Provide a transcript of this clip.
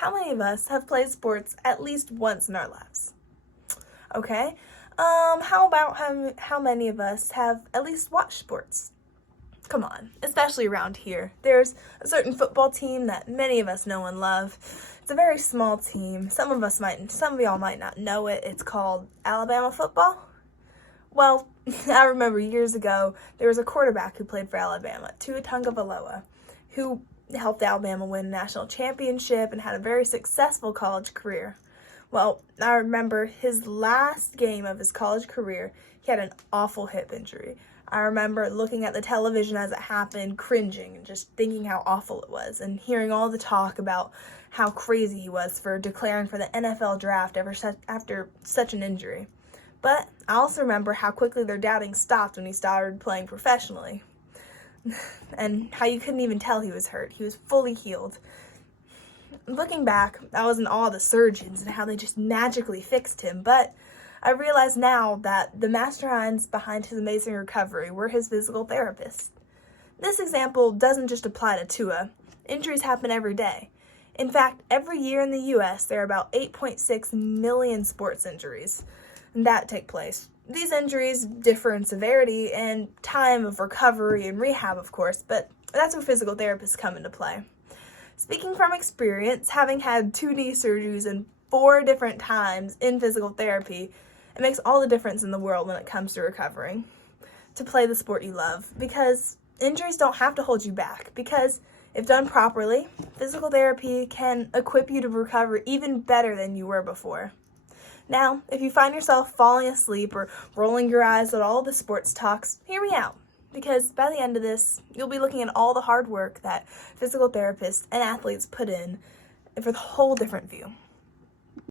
how many of us have played sports at least once in our lives? Okay. How about how many of us have at least watched sports? Come on, especially around here. There's a certain football team that many of us know and love. It's a very small team. Some of y'all might not know it. It's called Alabama football. Well, I remember years ago, there was a quarterback who played for Alabama, Tua Tagovailoa, who helped Alabama win a national championship and had a very successful college career. Well, I remember his last game of his college career, he had an awful hip injury. I remember looking at the television as it happened, cringing and just thinking how awful it was, and hearing all the talk about how crazy he was for declaring for the NFL draft after such an injury. But I also remember how quickly their doubting stopped when he started playing professionally, and how you couldn't even tell he was hurt. He was fully healed. Looking back, I was in awe of the surgeons and how they just magically fixed him, but I realize now that the masterminds behind his amazing recovery were his physical therapists. This example doesn't just apply to Tua. Injuries happen every day. In fact, every year in the U.S., there are about 8.6 million sports injuries that take place. These injuries differ in severity and time of recovery and rehab, of course, but that's where physical therapists come into play. Speaking from experience, having had 2 knee surgeries and 4 different times in physical therapy, it makes all the difference in the world when it comes to recovering, to play the sport you love, because injuries don't have to hold you back, because if done properly, physical therapy can equip you to recover even better than you were before. Now, if you find yourself falling asleep or rolling your eyes at all the sports talks, hear me out. Because by the end of this, you'll be looking at all the hard work that physical therapists and athletes put in for the whole different view.